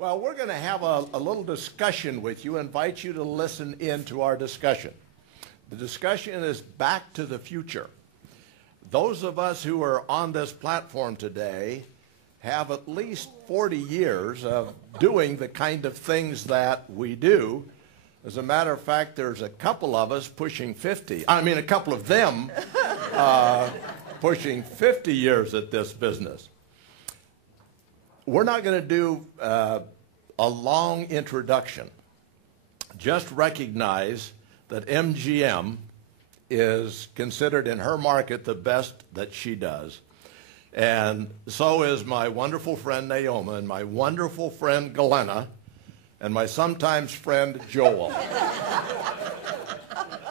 Well, we're going to have a little discussion with you. Invite you to listen in to our discussion. The discussion is Back to the Future. Those of us who are on this platform today have at least 40 years of doing the kind of things that we do. As a matter of fact, there's a couple of us pushing 50. I mean, a couple of them pushing 50 years at this business. We're not going to do a long introduction. Just recognize that MGM is considered in her market the best that she does. And so is my wonderful friend Naomi and my wonderful friend Glenna and my sometimes friend Joel.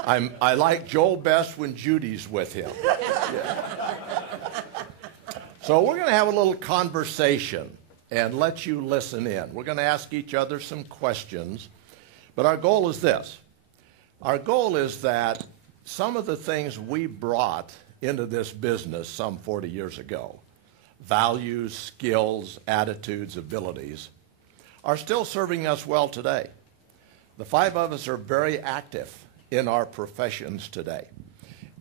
I like Joel best when Judy's with him. Yeah. So we're going to have a little conversation and let you listen in. We're going to ask each other some questions, but our goal is this. Our goal is that some of the things we brought into this business some 40 years ago, values, skills, attitudes, abilities, are still serving us well today. The five of us are very active in our professions today.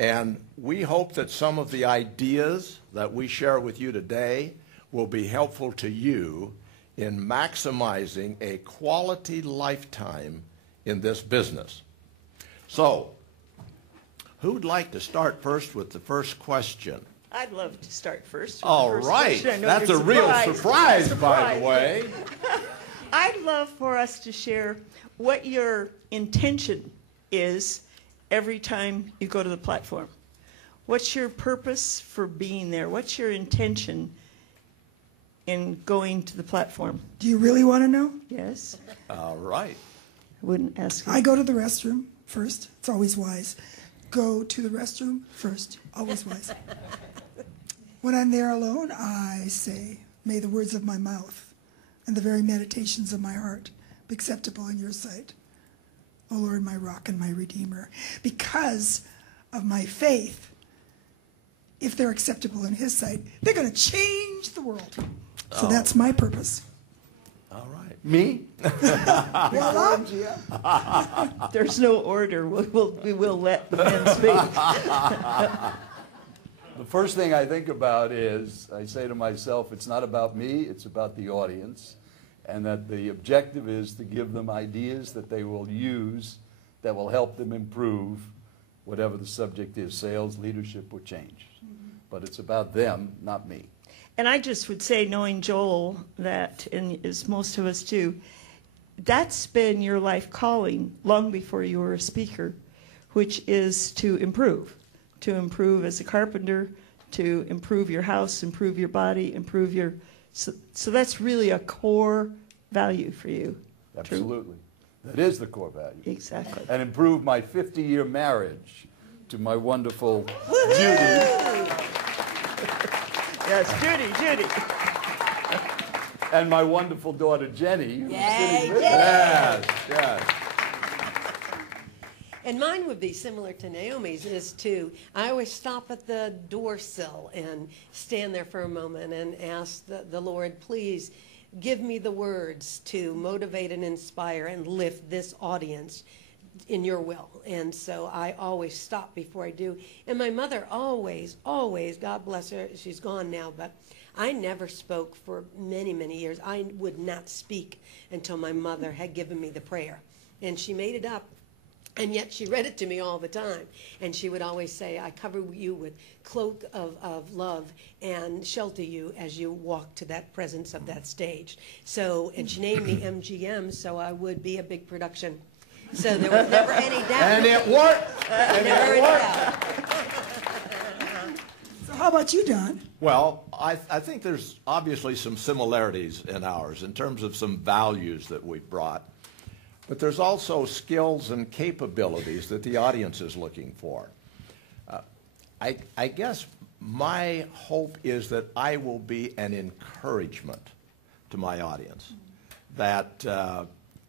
And we hope that some of the ideas that we share with you today will be helpful to you in maximizing a quality lifetime in this business. So, who'd like to start first with the first question? I'd love to start first. All right. That's a real surprise, by the way. I'd love for us to share what your intention is every time you go to the platform. What's your purpose for being there? What's your intention in going to the platform? Do you really want to know? Yes. All right. I wouldn't ask you. I go to the restroom first. It's always wise. Go to the restroom first. Always wise. When I'm there alone, I say, may the words of my mouth and the very meditations of my heart be acceptable in your sight. O Lord, my rock and my redeemer. Because of my faith, if they're acceptable in his sight, they're going to change the world. So that's my purpose. All right. Me? Voila. There's no order. We will let the men speak. The first thing I think about is, I say to myself, it's not about me, it's about the audience. And that the objective is to give them ideas that they will use that will help them improve whatever the subject is, sales, leadership, or change. But it's about them, not me. And I just would say, knowing Joel, that, and as most of us do, that's been your life calling long before you were a speaker, which is to improve as a carpenter, to improve your house, improve your body, improve your... So that's really a core value for you. Absolutely. True? That is the core value. Exactly. And improve my 50-year marriage to my wonderful Judy. Yes, Judy. And my wonderful daughter Jenny. Who's sitting with Yes. And mine would be similar to Naomi's, is to, I always stop at the door sill and stand there for a moment and ask the Lord, please give me the words to motivate and inspire and lift this audience in your will. And so I always stop before I do. And my mother always, God bless her, she's gone now, but I never spoke for many, many years. I would not speak until my mother had given me the prayer. And she made it up. And yet she read it to me all the time. And she would always say, I cover you with cloak of love and shelter you as you walk to that presence of that stage. So, and she named me MGM, so I would be a big production. So there was never any doubt. And it worked. Never any doubt. So how about you, Don? Well, I think there's obviously some similarities in ours in terms of some values that we've brought. But there's also skills and capabilities that the audience is looking for. I guess my hope is that I will be an encouragement to my audience, that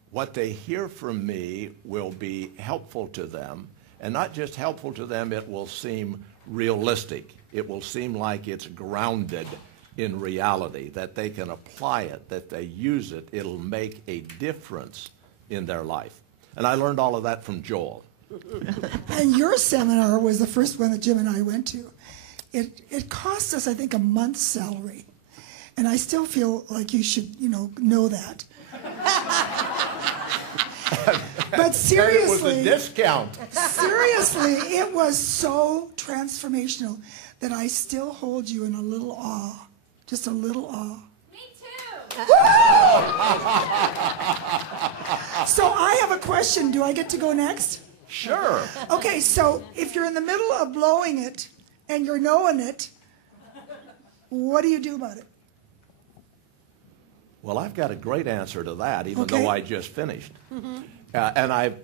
what they hear from me will be helpful to them, and not just helpful to them, it will seem realistic. It will seem like it's grounded in reality, that they can apply it, that they use it, it'll make a difference in their life. And I learned all of that from Joel. And your seminar was the first one that Jim and I went to. It cost us, I think, a month's salary. And I still feel like you should, know that. But seriously, it was a discount. Seriously, it was so transformational that I still hold you in a little awe, just a little awe. Me too. So I have a question. Do I get to go next? Sure. Okay, so if you're in the middle of blowing it and you're knowing it, what do you do about it? Well, I've got a great answer to that, even Okay. though I just finished. And I've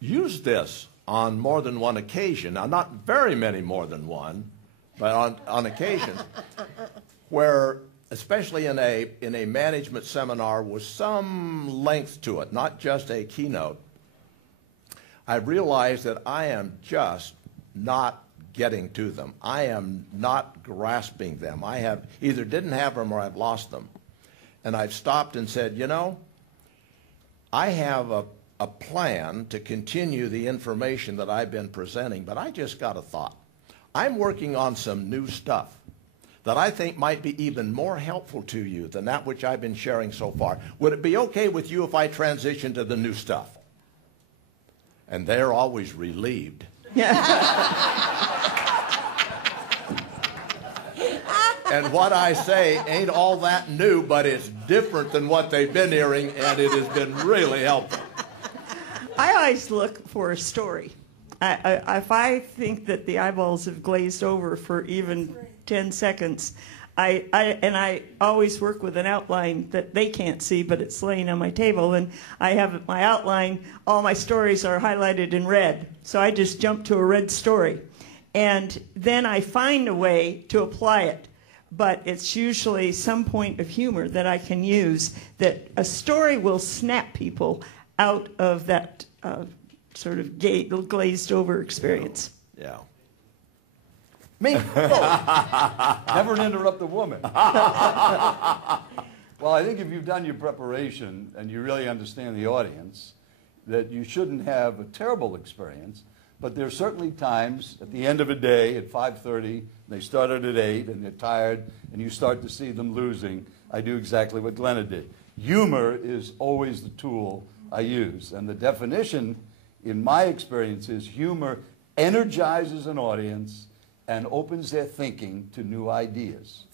used this on more than one occasion. Now, not very many more than one, but on occasion, where, especially in a management seminar with some length to it, not just a keynote, I've realized that I am just not getting to them. I am not grasping them. I have either didn't have them or I've lost them. And I've stopped and said, I have a plan to continue the information that I've been presenting, but I just got a thought. I'm working on some new stuff that I think might be even more helpful to you than that which I've been sharing so far. Would it be okay with you if I transition to the new stuff? And they're always relieved. And what I say ain't all that new, but it's different than what they've been hearing, and it has been really helpful. I always look for a story. If I think that the eyeballs have glazed over for even 10 seconds, I always work with an outline that they can't see, but it's laying on my table, and I have my outline. All my stories are highlighted in red, so I just jump to a red story, and then I find a way to apply it. But it's usually some point of humor that I can use, that a story will snap people out of that sort of glazed over experience. Yeah. Me? Never interrupt a woman. Well, I think if you've done your preparation and you really understand the audience, that you shouldn't have a terrible experience. But there are certainly times at the end of a day at 5:30, they started at 8 and they're tired, and you start to see them losing. I do exactly what Glenna did. Humor is always the tool I use. And the definition, in my experience, is humor energizes an audience and opens their thinking to new ideas.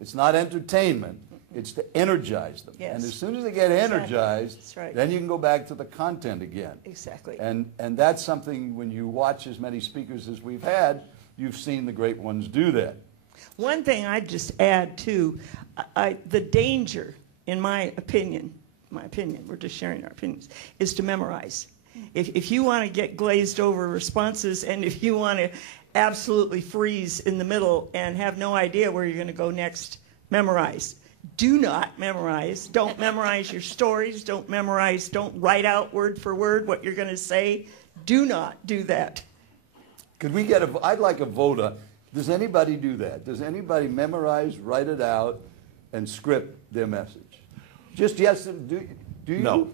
It's not entertainment. It's to energize them. Yes. And as soon as they get energized, That's right. then you can go back to the content again. Exactly. And that's something, when you watch as many speakers as we've had, you've seen the great ones do that. One thing I'd just add, too, the danger, in my opinion, we're just sharing our opinions, is to memorize. If you want to get glazed over responses, and if you want to absolutely freeze in the middle and have no idea where you're going to go next, memorize. Do not memorize. Don't memorize your stories. Don't write out word for word what you're going to say. Do not do that. Could we get I'd like a vote. Does anybody do that? Does anybody memorize, write it out, and script their message? Just yes, do you? No.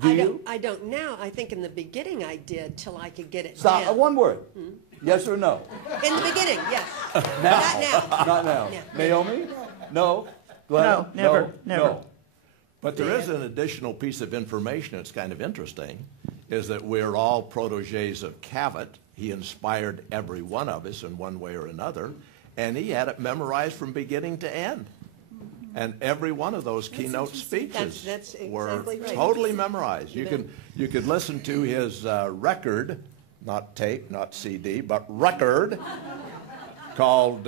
Do you? I don't now. I think in the beginning I did till I could get it Stop. down. One word. Yes or no? In the beginning, yes. Now. Not now. Not now. Yeah. Naomi? No. Glenna? No, never, never. No. But there is an additional piece of information that's kind of interesting, is that we're all protégés of Cavett. He inspired every one of us in one way or another, and he had it memorized from beginning to end. And every one of those keynote speeches That's were exactly right. totally memorized. You You could listen to his record, not tape, not CD, but record, called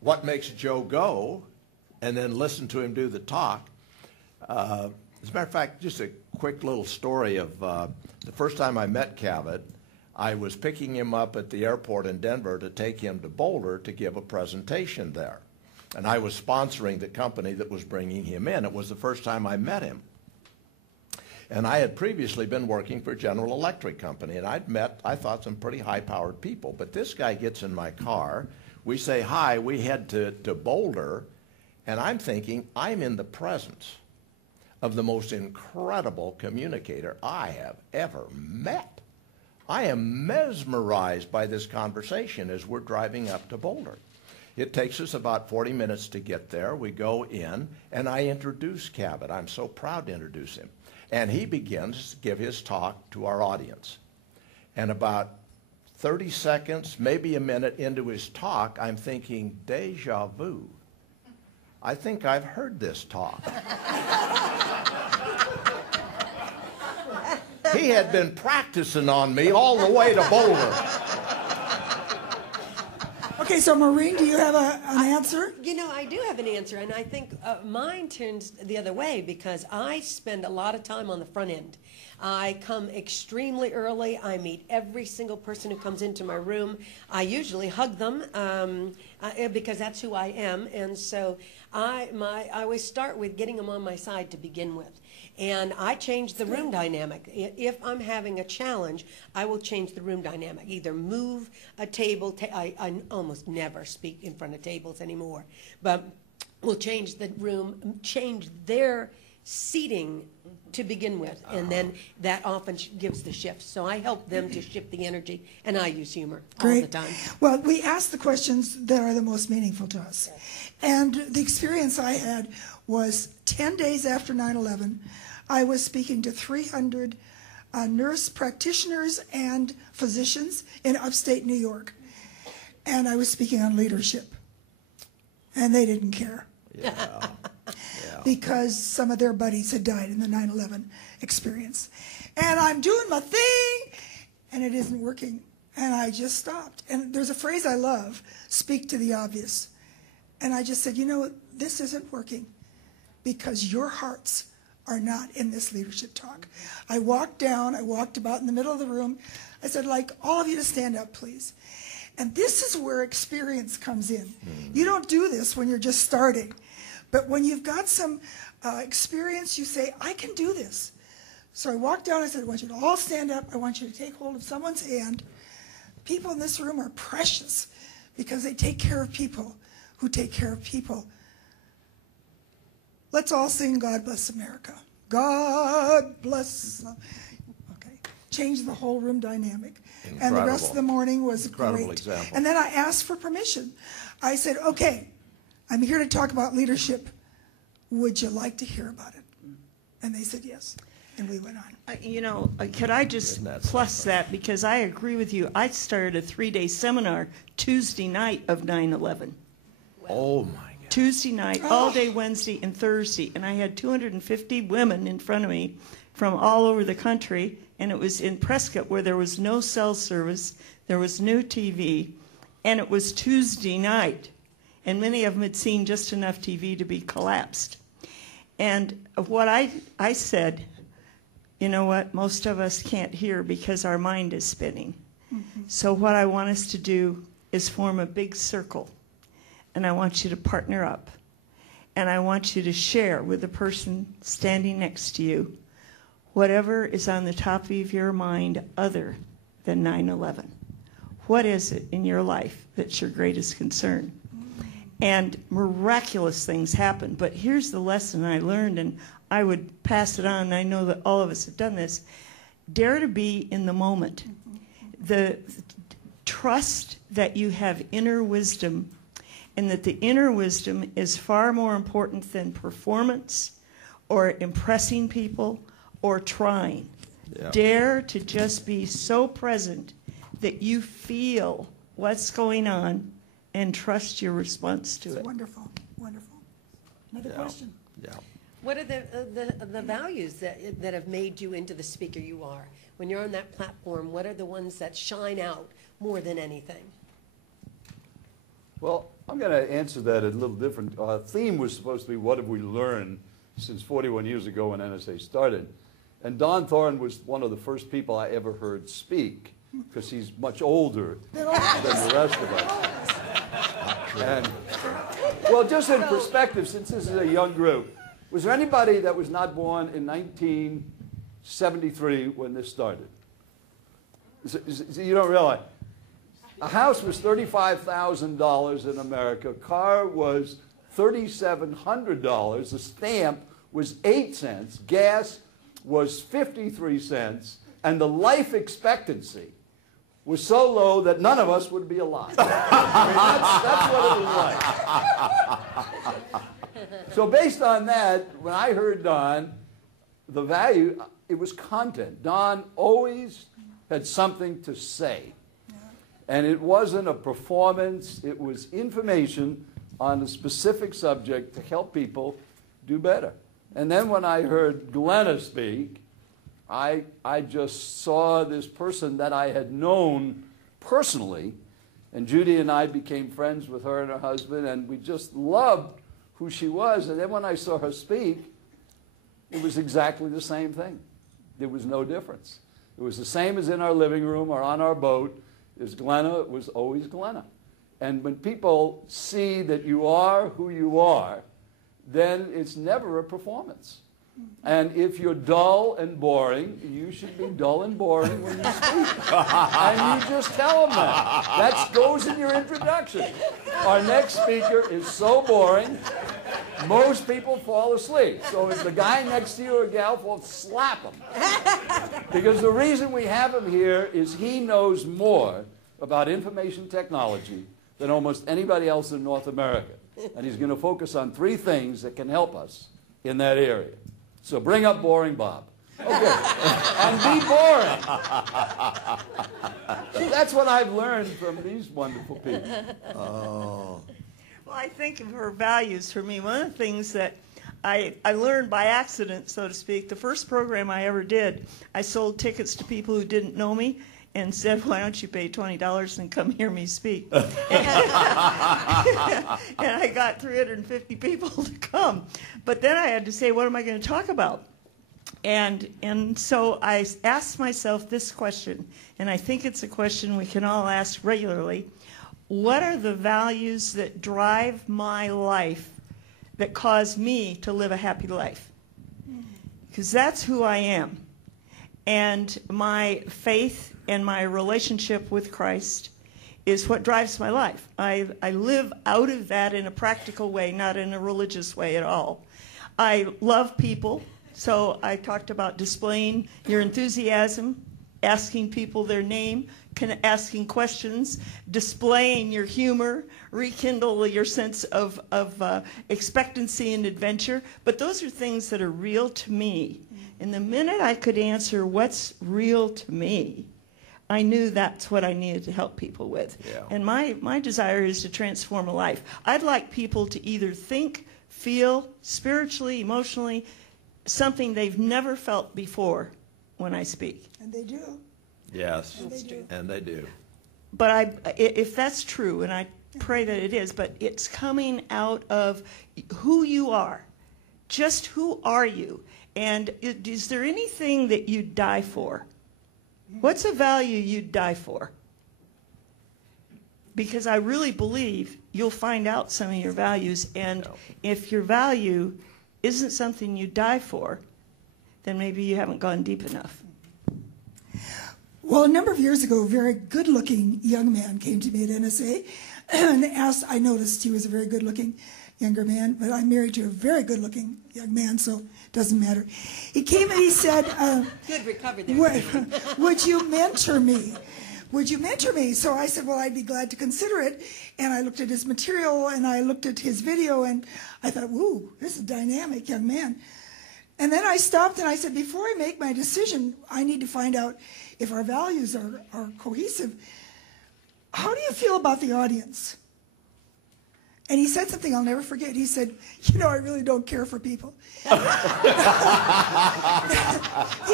What Makes Joe Go, and then listen to him do the talk. As a matter of fact, just a quick little story of the first time I met Cavett. I was picking him up at the airport in Denver to take him to Boulder to give a presentation there. And I was sponsoring the company that was bringing him in. It was the first time I met him. And I had previously been working for General Electric Company, and I'd met, I thought, some pretty high-powered people. But this guy gets in my car, we say hi, we head to Boulder, And I'm thinking, I'm in the presence of the most incredible communicator I have ever met. I am mesmerized by this conversation as we're driving up to Boulder. It takes us about 40 minutes to get there. We go in, and I introduce Cavett. I'm so proud to introduce him. And he begins to give his talk to our audience. And about 30 seconds, maybe a minute into his talk, I'm thinking, deja vu. I think I've heard this talk. He had been practicing on me all the way to Boulder. Okay, so Maureen, do you have an answer? You know, I do have an answer, and I think mine turns the other way because I spend a lot of time on the front end. I come extremely early. I meet every single person who comes into my room. I usually hug them because that's who I am, and so I always start with getting them on my side to begin with. And I change the room dynamic. If I'm having a challenge, I will change the room dynamic. Either move a table. I almost never speak in front of tables anymore. But we'll change the room, change their seating to begin with. And then that often gives the shift. So I help them to shift the energy. And I use humor all the time. Well, we ask the questions that are the most meaningful to us. And the experience I had was 10 days after 9/11, I was speaking to 300 nurse practitioners and physicians in upstate New York. And I was speaking on leadership. And they didn't care. Yeah. Because some of their buddies had died in the 9/11 experience. And I'm doing my thing, and it isn't working. And I just stopped. And there's a phrase I love, speak to the obvious. And I just said, you know what, this isn't working because your hearts are not in this leadership talk. I walked about in the middle of the room. I said, like, all of you to stand up, please. And this is where experience comes in. You don't do this when you're just starting. But when you've got some experience, you say, I can do this. So I walked down, I said, I want you to all stand up. I want you to take hold of someone's hand. People in this room are precious because they take care of people who take care of people. Let's all sing God Bless America. God bless. Okay. Change the whole room dynamic. Incredible. And the rest of the morning was Incredible great. example. And then I asked for permission. I said, okay, I'm here to talk about leadership. Would you like to hear about it? And they said yes. And we went on. You know, could I just plus that, because I agree with you. I started a 3-day seminar Tuesday night of 9/11. Oh, my God. Tuesday night, all day Wednesday and Thursday. And I had 250 women in front of me from all over the country. And it was in Prescott where there was no cell service. There was no TV. And it was Tuesday night. And many of them had seen just enough TV to be collapsed. And what I said, you know what, most of us can't hear because our mind is spinning. So what I want us to do is form a big circle. And I want you to partner up. And I want you to share with the person standing next to you whatever is on the top of your mind other than 9/11. What is it in your life that's your greatest concern? And miraculous things happen. But here's the lesson I learned, and I would pass it on. I know that all of us have done this. Dare to be in the moment. The trust that you have inner wisdom, and that the inner wisdom is far more important than performance or impressing people or trying. Yeah. Dare to just be so present that you feel what's going on and trust your response to it. Wonderful, wonderful. Another question. Yeah. What are the values that have made you into the speaker you are? When you're on that platform, what are the ones that shine out more than anything? Well, I'm going to answer that a little different. Our theme was supposed to be what have we learned since 41 years ago when NSA started. And Don Thoren was one of the first people I ever heard speak because he's much older than the rest of us. And, well, just in perspective, since this is a young group, was there anybody that was not born in 1973 when this started? You don't realize. A house was $35,000 in America. A car was $3,700. The stamp was 8 cents. Gas was 53 cents. And the life expectancy was so low that none of us would be alive. I mean, that's what it was like. So based on that, when I heard Don, the value, it was content. Don always had something to say. And it wasn't a performance, it was information on a specific subject to help people do better. And then when I heard Glenna speak, I just saw this person that I had known personally, and Judy and I became friends with her and her husband, and we just loved who she was. And then when I saw her speak, it was exactly the same thing. There was no difference. It was the same as in our living room or on our boat. As Glenna was always Glenna. And when people see that you are who you are, then it's never a performance. And if you're dull and boring, you should be dull and boring when you speak. And you just tell them that. That goes in your introduction. Our next speaker is so boring, most people fall asleep. So if the guy next to you or gal falls, slap him. Because the reason we have him here is he knows more about information technology than almost anybody else in North America. And he's going to focus on 3 things that can help us in that area. So bring up Boring Bob. Okay. And be boring. So that's what I've learned from these wonderful people. Oh. Well, I think of her values for me. One of the things that I learned by accident, so to speak, the first program I ever did, I sold tickets to people who didn't know me and said, why don't you pay $20 and come hear me speak? And I got 350 people to come. But then I had to say, what am I going to talk about? And so I asked myself this question, and I think it's a question we can all ask regularly. What are the values that drive my life that cause me to live a happy life? Because that's who I am. And my faith and my relationship with Christ is what drives my life. I live out of that in a practical way, not in a religious way at all. I love people, so I talked about displaying your enthusiasm, asking people their name, asking questions, displaying your humor, rekindle your sense of expectancy and adventure. But those are things that are real to me. And the minute I could answer what's real to me, I knew that's what I needed to help people with. Yeah. And my desire is to transform a life. I'd like people to either think, feel, spiritually, emotionally, something they've never felt before when I speak. And they do. Yes, And they do. and they do. But if that's true, and I pray that it is, but it's coming out of who you are. Just who are you? And is there anything that you'd die for? What's a value you'd die for? Because I really believe you'll find out some of your values, and if your value isn't something you die for, then maybe you haven't gone deep enough. Well, a number of years ago, a very good-looking young man came to me at NSA and asked, I noticed he was a very good-looking younger man, but I'm married to a very good-looking young man, so it doesn't matter. He came and he said, Good recovery there. would you mentor me? Would you mentor me? So I said, well, I'd be glad to consider it. And I looked at his material, and I looked at his video, and I thought, ooh, this is a dynamic young man. And then I stopped, and I said, before I make my decision, I need to find out if our values are cohesive. How do you feel about the audience? And he said something I'll never forget. He said, you know, I really don't care for people. He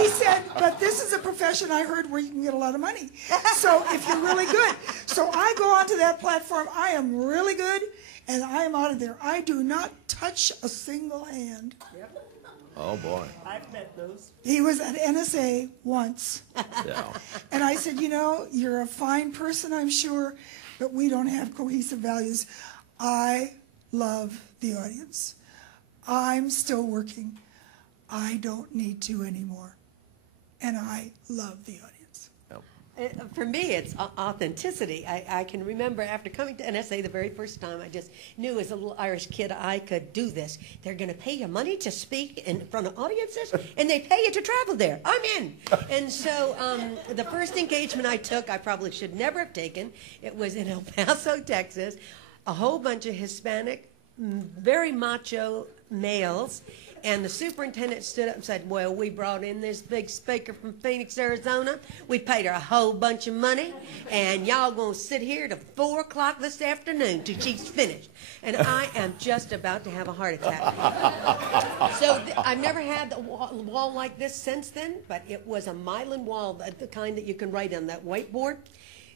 said, but this is a profession I heard where you can get a lot of money. So if you're really good. So I go onto that platform. I am really good, and I am out of there. I do not touch a single hand. Yep. Oh, boy. I've met those. He was at NSA once. Yeah. And I said, you know, you're a fine person, I'm sure, but we don't have cohesive values. I love the audience. I'm still working. I don't need to anymore. And I love the audience. Yep. For me, it's authenticity. I can remember after coming to NSA the very first time, I just knew as a little Irish kid I could do this. They're going to pay you money to speak in front of audiences, and they pay you to travel there. I'm in. And so the first engagement I took, I probably should never have taken. It was in El Paso, Texas. A whole bunch of Hispanic, very macho males. And the superintendent stood up and said, well, we brought in this big speaker from Phoenix, Arizona. We paid her a whole bunch of money. And y'all going to sit here till 4 o'clock this afternoon till she's finished. And I am just about to have a heart attack. So I've never had a wall like this since then, but it was a myelin wall, the kind that you can write on that whiteboard.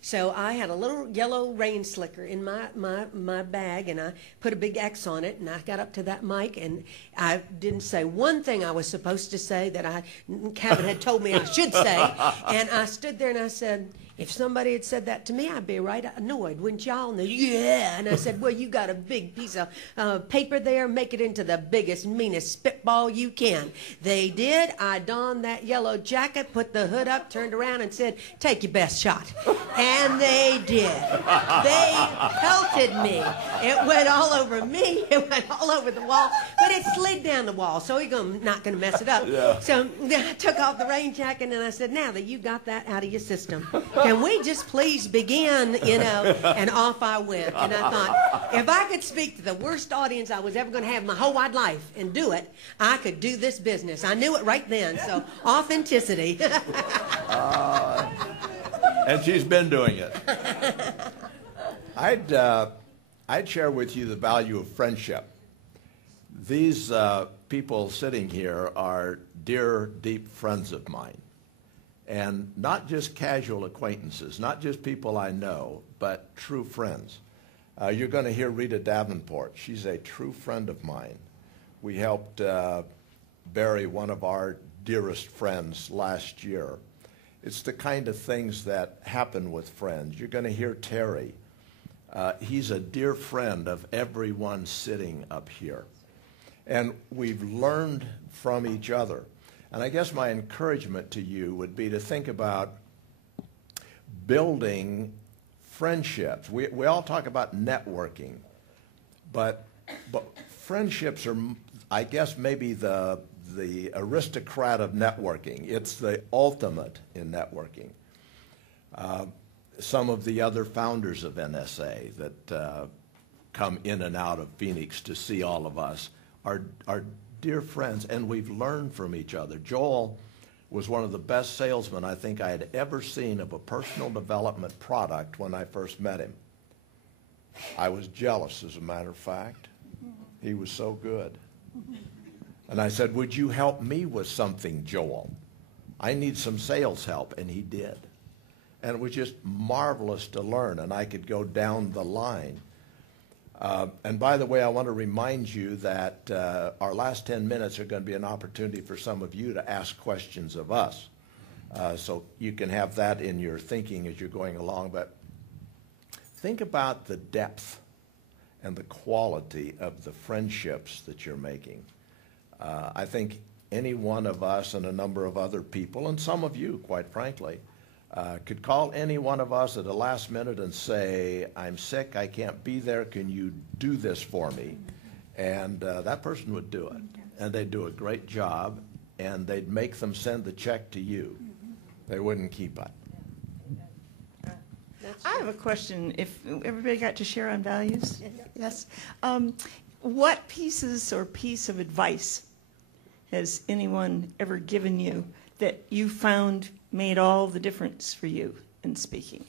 So I had a little yellow rain slicker in my bag, and I put a big X on it, and I got up to that mic, and I didn't say one thing I was supposed to say that Cavett had told me I should say. And I stood there and I said, if somebody had said that to me, I'd be right annoyed, wouldn't y'all? And they, yeah. And I said, well, you got a big piece of paper there. Make it into the biggest, meanest spitball you can. They did. I donned that yellow jacket, put the hood up, turned around and said, take your best shot. And they did. They pelted me. It went all over me. It went all over the wall. But it slid down the wall, so you're not going to mess it up. Yeah. So I took off the rain jacket, and I said, now that you got that out of your system, can we just please begin, and off I went. And I thought, if I could speak to the worst audience I was ever going to have in my whole wide life and do it, I could do this business. I knew it right then, so authenticity. And she's been doing it. I'd share with you the value of friendship. These people sitting here are dear, deep friends of mine. And not just casual acquaintances, not just people I know, but true friends. You're going to hear Rita Davenport. She's a true friend of mine. We helped bury one of our dearest friends last year. It's the kind of things that happen with friends. You're going to hear Terry. He's a dear friend of everyone sitting up here. And we've learned from each other. And I guess my encouragement to you would be to think about building friendships. We all talk about networking, but friendships are, I guess, maybe the aristocrat of networking. It's the ultimate in networking. Some of the other founders of NSA that come in and out of Phoenix to see all of us are dear friends, and we've learned from each other. Joel was one of the best salesmen I think I had ever seen of a personal development product when I first met him. I was jealous, as a matter of fact. He was so good. And I said, would you help me with something, Joel? I need some sales help, and he did. And it was just marvelous to learn, and I could go down the line. And by the way, I want to remind you that our last 10 minutes are going to be an opportunity for some of you to ask questions of us. So you can have that in your thinking as you're going along. But think about the depth and the quality of the friendships that you're making. I think any one of us and a number of other people, and some of you, quite frankly, could call any one of us at the last minute and say, I'm sick, I can't be there, can you do this for me? And that person would do it. And they'd do a great job, and they'd make them send the check to you. They wouldn't keep it. I have a question. If everybody got to share on values? Yes. What piece of advice has anyone ever given you that you found made all the difference for you in speaking?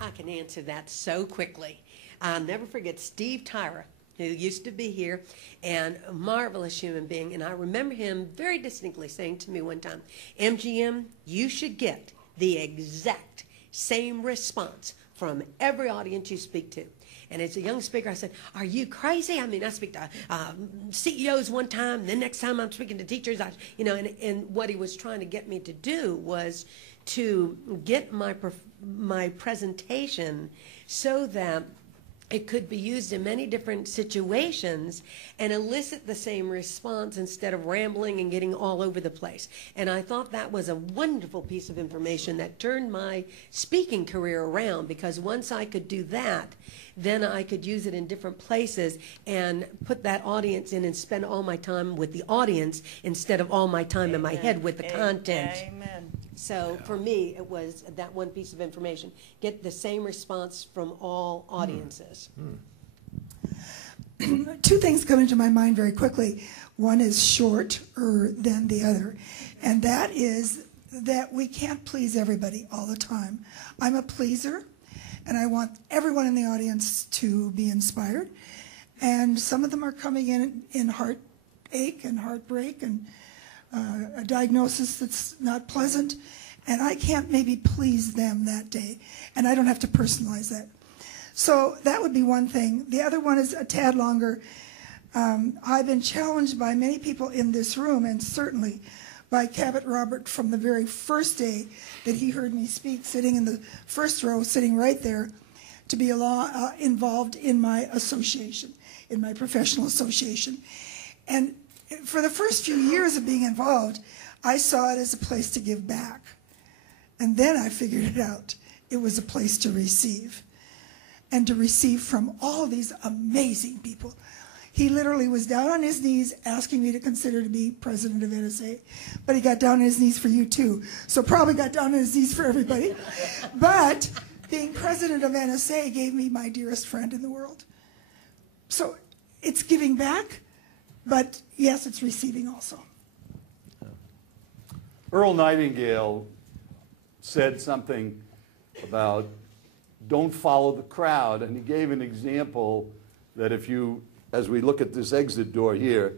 I can answer that so quickly. I'll never forget Steve Tyra, who used to be here, and a marvelous human being. And I remember him very distinctly saying to me one time, MGM, you should get the exact same response from every audience you speak to. And as a young speaker, I said, are you crazy? I mean, I speak to CEOs one time, and the next time I'm speaking to teachers, and what he was trying to get me to do was to get my presentation so that it could be used in many different situations and elicit the same response instead of rambling and getting all over the place. And I thought that was a wonderful piece of information that turned my speaking career around, because once I could do that, then I could use it in different places and put that audience in and spend all my time with the audience instead of all my time in my head with the content. Amen. So for me, it was that one piece of information. Get the same response from all audiences. Two things come into my mind very quickly. One is shorter than the other, and that is that we can't please everybody all the time. I'm a pleaser, and I want everyone in the audience to be inspired. And some of them are coming in heartache and heartbreak and a diagnosis that's not pleasant, and I can't maybe please them that day, and I don't have to personalize that. So that would be one thing. The other one is a tad longer. I've been challenged by many people in this room, and certainly by Cavett Robert from the very first day that he heard me speak, sitting in the first row, sitting right there, to be involved in my association, in my professional association. And for the first few years of being involved, I saw it as a place to give back. And then I figured it out. It was a place to receive. And to receive from all these amazing people. He literally was down on his knees asking me to consider to be president of NSA. But he got down on his knees for you too. So probably got down on his knees for everybody. But being president of NSA gave me my dearest friend in the world. So it's giving back. But yes, it's receiving also. Earl Nightingale said something about don't follow the crowd, and he gave an example that if you, as we look at this exit door here,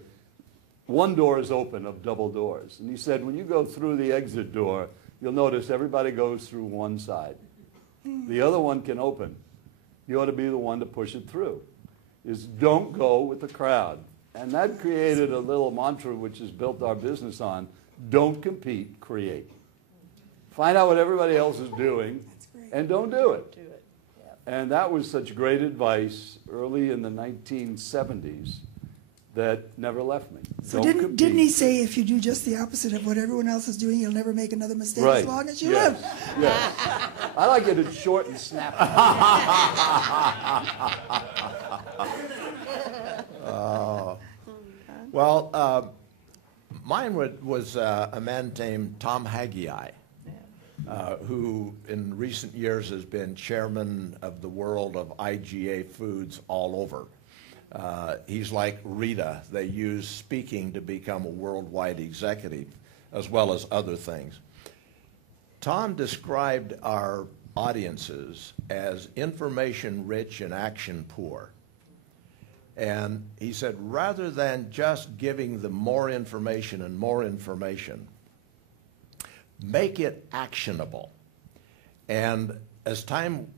one door is open of double doors. And he said when you go through the exit door, you'll notice everybody goes through one side. The other one can open. You ought to be the one to push it through. Is don't go with the crowd. And that created a little mantra which has built our business on, don't compete, create. Find out what everybody else is doing and don't do it. And that was such great advice early in the 1970s that never left me. So didn't he say if you do just the opposite of what everyone else is doing, you'll never make another mistake right. as long as you live? Yes. I like it as short and snappy. Well, mine was a man named Tom Haggai, who in recent years has been chairman of the world of IGA Foods all over. He's like Rita. They use speaking to become a worldwide executive, as well as other things. Tom described our audiences as information-rich and action-poor. And he said, rather than just giving them more information and more information, make it actionable. And as time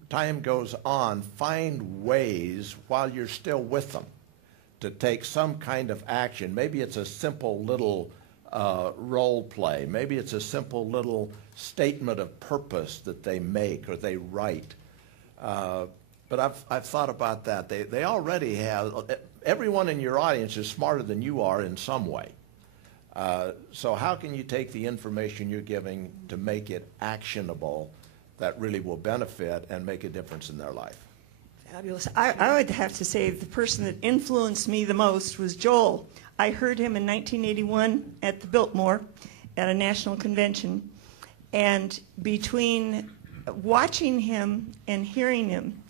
goes on, find ways while you're still with them to take some kind of action. Maybe it's a simple little role play. Maybe it's a simple little statement of purpose that they make or they write. But I've thought about that. They already have, everyone in your audience is smarter than you are in some way. So how can you take the information you're giving to make it actionable that really will benefit and make a difference in their life? Fabulous. I would have to say the person that influenced me the most was Joel. I heard him in 1981 at the Biltmore at a national convention. And between watching him and hearing him,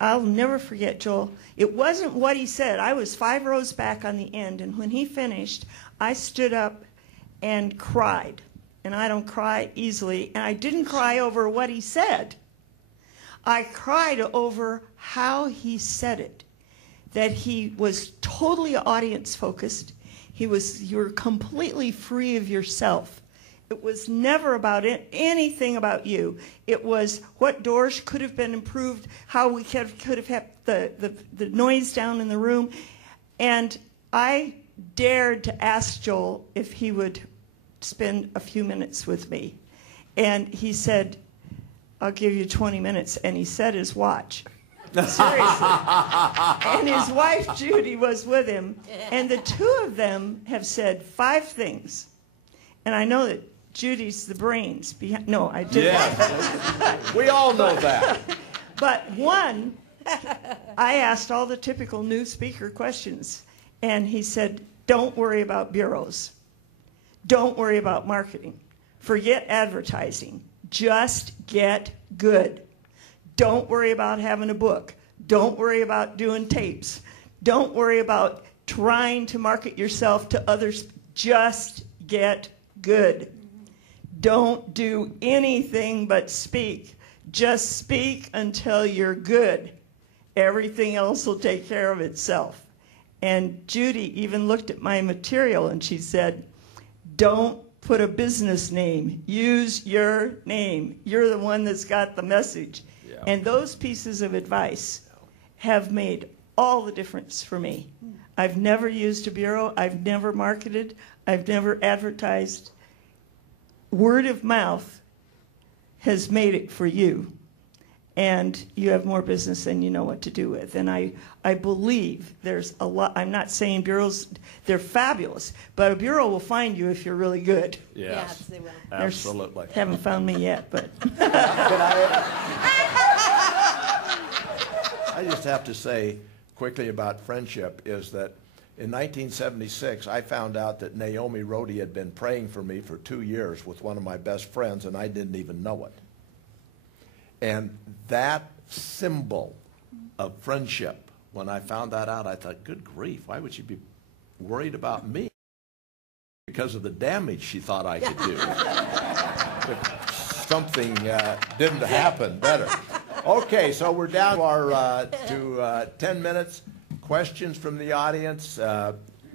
I'll never forget Joel. It wasn't what he said. I was 5 rows back on the end, and when he finished, I stood up and cried. And I don't cry easily, and I didn't cry over what he said. I cried over how he said it, that he was totally audience-focused. You were completely free of yourself. It was never about anything about you. It was what doors could have been improved, how we could have kept the noise down in the room. And I dared to ask Joel if he would spend a few minutes with me. And he said, I'll give you 20 minutes. And he set his watch. Seriously. And his wife, Judy, was with him. And the two of them have said 5 things. And I know that Judy's the brains behind. No, I didn't. Yes. We all know that. But one, I asked all the typical new speaker questions. And he said, don't worry about bureaus. Don't worry about marketing. Forget advertising. Just get good. Don't worry about having a book. Don't worry about doing tapes. Don't worry about trying to market yourself to others. Just get good. Don't do anything but speak. Just speak until you're good. Everything else will take care of itself. And Judy even looked at my material and she said, don't put a business name. Use your name. You're the one that's got the message. Yeah. And those pieces of advice have made all the difference for me. I've never used a bureau. I've never marketed. I've never advertised. Word of mouth has made it for you. And you have more business than you know what to do with. And I believe there's a lot. I'm not saying bureaus, they're fabulous, but a bureau will find you if you're really good. Yes, they will. Absolutely. Haven't found me yet, but. I just have to say quickly about friendship is that in 1976, I found out that Naomi Rhode had been praying for me for 2 years with one of my best friends, and I didn't even know it. And that symbol of friendship, when I found that out, I thought, good grief, why would she be worried about me? Because of the damage she thought I could do. If something didn't happen better. Okay, so we're down to 10 minutes. Questions from the audience.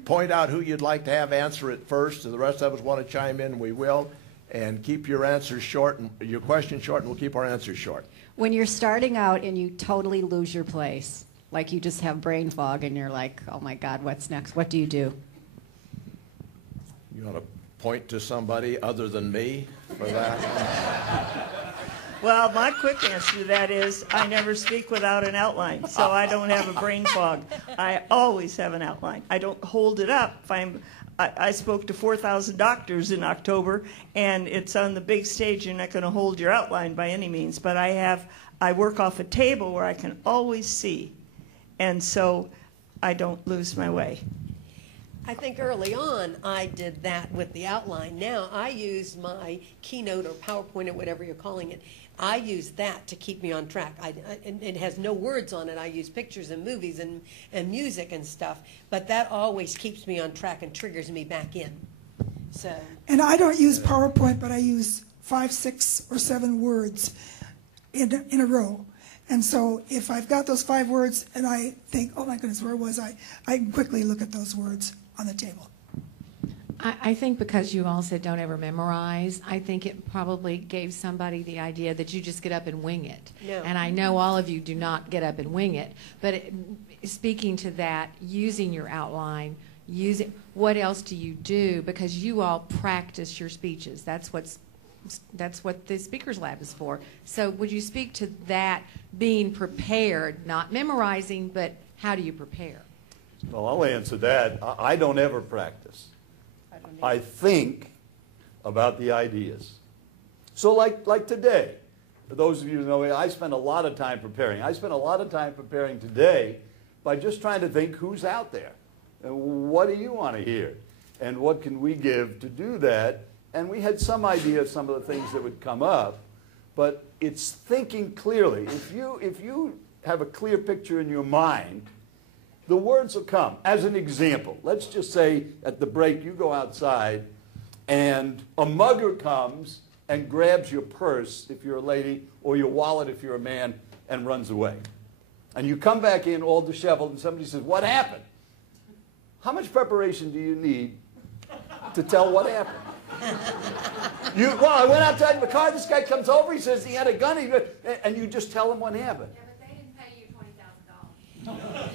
Point out who you'd like to have answer it first. If the rest of us want to chime in, we will. And keep your answers short, and your questions short, and we'll keep our answers short. When you're starting out and you totally lose your place, like you just have brain fog and you're like, oh my God, what's next? What do? You want to point to somebody other than me for that? Well, my quick answer to that is I never speak without an outline, so I don't have a brain fog. I always have an outline. I don't hold it up. I spoke to 4,000 doctors in October, and it's on the big stage. You're not going to hold your outline by any means, but I work off a table where I can always see, and so I don't lose my way. I think early on I did that with the outline. Now I use my Keynote or PowerPoint or whatever you're calling it. I use that to keep me on track. And it has no words on it. I use pictures and movies and music and stuff. But that always keeps me on track and triggers me back in. So. And I don't use PowerPoint, but I use 5, 6, or 7 words in a row. And so if I've got those 5 words and I think, oh my goodness, where was I? I can quickly look at those words on the table. I think because you all said don't ever memorize, I think it probably gave somebody the idea that you just get up and wing it. No. And I know all of you do not get up and wing it. But speaking to that, using your outline, what else do you do? Because you all practice your speeches. That's what the Speakers Lab is for. So would you speak to that, being prepared, not memorizing, but how do you prepare? Well, I'll answer that. I don't ever practice. I think about the ideas. So like today, for those of you who know me, I spend a lot of time preparing. I spent a lot of time preparing today by just trying to think who's out there. And what do you want to hear? And what can we give to do that? And we had some idea of some of the things that would come up, but it's thinking clearly. If you have a clear picture in your mind, the words will come. As an example, let's just say at the break you go outside and a mugger comes and grabs your purse if you're a lady or your wallet if you're a man and runs away. And you come back in all disheveled and somebody says, what happened? How much preparation do you need to tell what happened? Well, I went outside in the car, this guy comes over, he says he had a gun, and you just tell him what happened.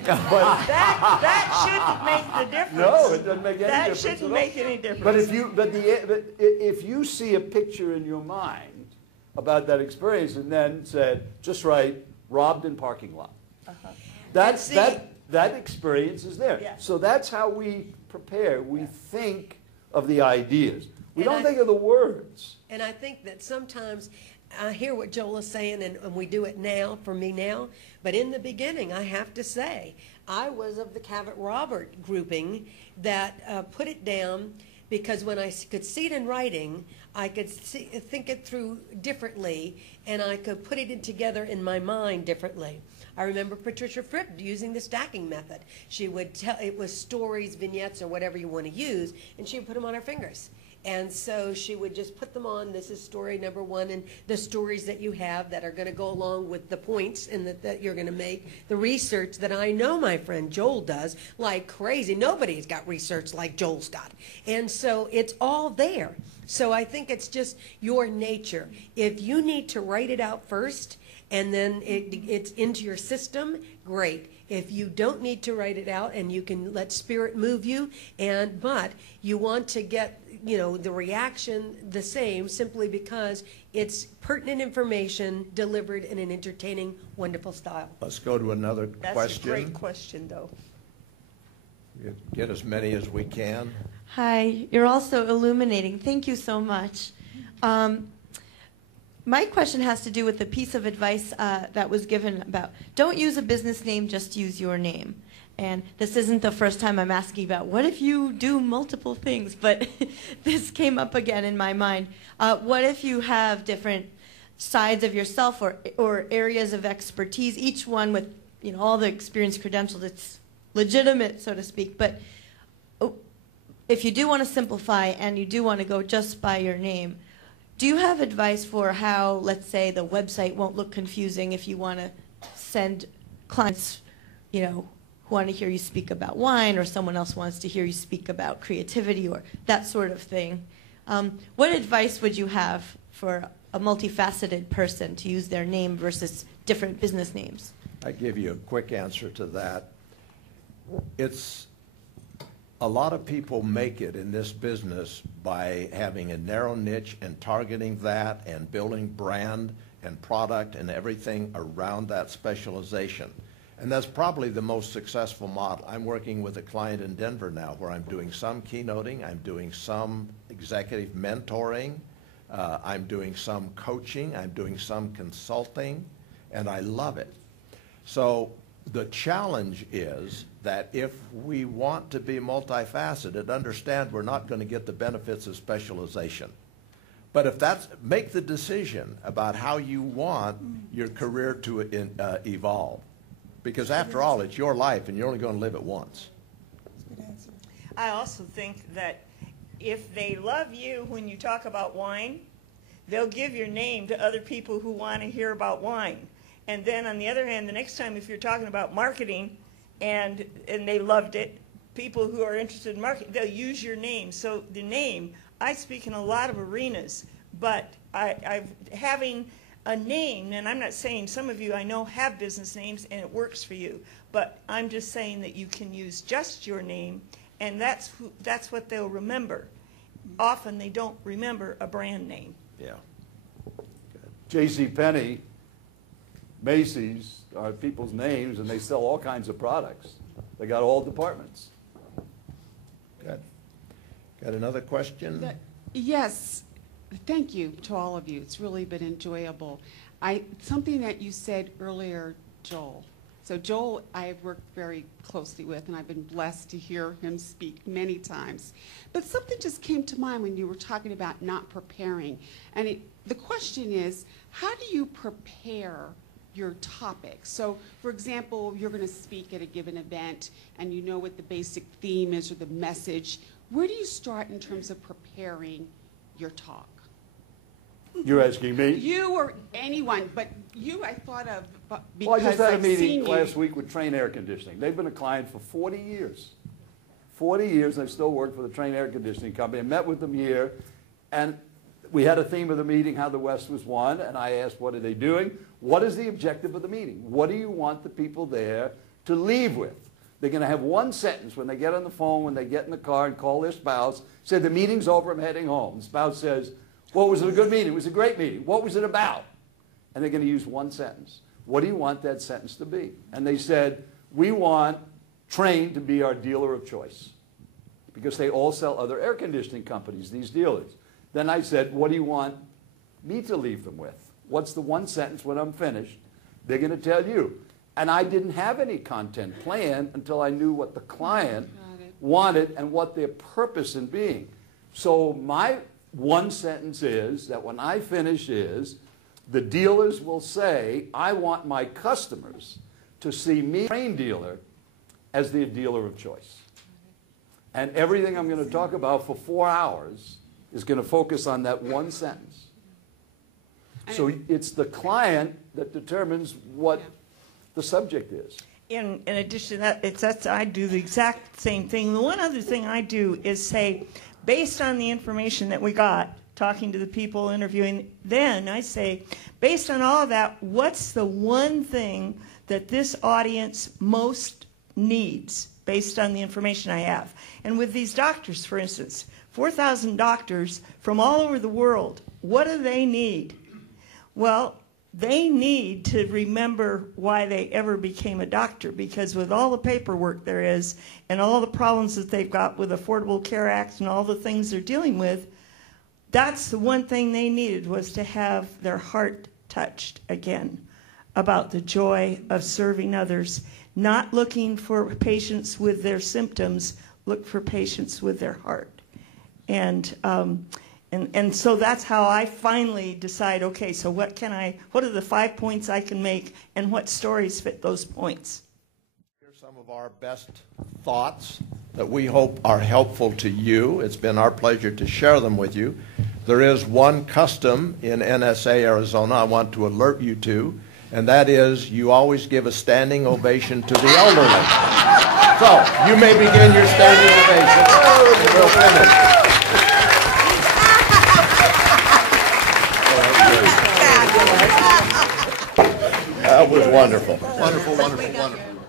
That shouldn't make the difference. No, it doesn't make any that difference. That shouldn't make any difference. But if you see a picture in your mind about that experience and then said, just write, robbed in parking lot, That experience is there. Yeah. So that's how we prepare. We think of the ideas. We And don't think of the words. And I think that sometimes I hear what Joel is saying, and we do it now, for me now. But in the beginning, I have to say, I was of the Cavett Robert grouping that put it down because when I could see it in writing, I could think it through differently, and I could put it together in my mind differently. I remember Patricia Fripp using the stacking method. She would tell, it was stories, vignettes, or whatever you want to use, and she would put them on her fingers. And so she would just put them on. This is story number one, and the stories that you have that are going to go along with the points and that you're going to make. The research that I know my friend Joel does like crazy. Nobody's got research like Joel's got. And so it's all there. So I think it's just your nature. If you need to write it out first and then it's into your system, great. If you don't need to write it out and you can let spirit move you, but you want to get the reaction the same simply because it's pertinent information delivered in an entertaining, wonderful style. Let's go to another That's question. a great question, though. Get as many as we can. Hi, you're also illuminating. Thank you so much. My question has to do with the piece of advice that was given about don't use a business name, just use your name. And this isn't the first time I'm asking about what if you do multiple things, but this came up again in my mind. What if you have different sides of yourself or areas of expertise, each one with all the experience credentials, it's legitimate, so to speak, but if you do want to simplify and you do want to go just by your name, do you have advice for how, let's say, the website won't look confusing if you want to send clients, who want to hear you speak about wine, or someone else wants to hear you speak about creativity or that sort of thing? What advice would you have for a multifaceted person to use their name versus different business names? I give you a quick answer to that. It's a lot of people make it in this business by having a narrow niche and targeting that and building brand and product and everything around that specialization. And that's probably the most successful model. I'm working with a client in Denver now where I'm doing some keynoting, I'm doing some executive mentoring, I'm doing some coaching, I'm doing some consulting, and I love it. So the challenge is that if we want to be multifaceted, understand we're not going to get the benefits of specialization. But if that's, make the decision about how you want your career to evolve. Because after all, it's your life and you're only going to live it once. That's a good answer. I also think that if they love you when you talk about wine, they'll give your name to other people who want to hear about wine. And then on the other hand, the next time if you're talking about marketing and they loved it, people who are interested in marketing, they'll use your name. So the name, I speak in a lot of arenas, but having a name, and I'm not saying some of you I know have business names and it works for you, but I'm just saying that you can use just your name, and that's what they'll remember. Often they don't remember a brand name. Yeah. JCPenney, Macy's are people's names, and they sell all kinds of products. They got all departments. Good. Got another question? Yes. Thank you to all of you. It's really been enjoyable. Something that you said earlier, Joel. So Joel, I've worked very closely with, and I've been blessed to hear him speak many times. But something just came to mind when you were talking about not preparing. And the question is, how do you prepare your topic? So, for example, you're going to speak at a given event, and you know what the basic theme is or the message. Where do you start in terms of preparing your talk? You're asking me? You or anyone, but you I thought of because Well, I just had a I've meeting seen you. last week with Train Air Conditioning. They've been a client for 40 years. 40 years, I still work for the Train Air Conditioning Company. I met with them here, and we had a theme of the meeting, how the West was won, and I asked, what are they doing? What is the objective of the meeting? What do you want the people there to leave with? They're going to have one sentence when they get on the phone, when they get in the car and call their spouse, say, the meeting's over, I'm heading home. The spouse says, well, was it a good meeting? It was a great meeting. What was it about? And they're going to use one sentence. what do you want that sentence to be? And they said, we want Trane to be our dealer of choice, because they all sell other air conditioning companies, these dealers. Then I said, what do you want me to leave them with? What's the one sentence when I'm finished they're going to tell you? And I didn't have any content planned until I knew what the client wanted and what their purpose in being. So my one sentence is that when I finish is, the dealers will say, I want my customers to see me, Trane dealer, as their dealer of choice. And everything I'm going to talk about for 4 hours is going to focus on that one sentence. So it's the client that determines what the subject is. In addition to that, I do the exact same thing. The one other thing I do is say, based on the information that we got, talking to the people, interviewing, then I say, based on all of that, what's the one thing that this audience most needs based on the information I have? And with these doctors, for instance, 4,000 doctors from all over the world, what do they need? Well, they need to remember why they ever became a doctor, because with all the paperwork there is and all the problems that they've got with Affordable Care Act and all the things they're dealing with, that's the one thing they needed, was to have their heart touched again about the joy of serving others, not looking for patients with their symptoms, look for patients with their heart. And so that's how I finally decide, okay, so what are the 5 points I can make, and what stories fit those points? Here's some of our best thoughts that we hope are helpful to you. It's been our pleasure to share them with you. There is one custom in NSA-Arizona I want to alert you to, and that is you always give a standing ovation to the elderly. So you may begin your standing ovation, and we'll finish. That was wonderful. Wonderful, wonderful, wonderful.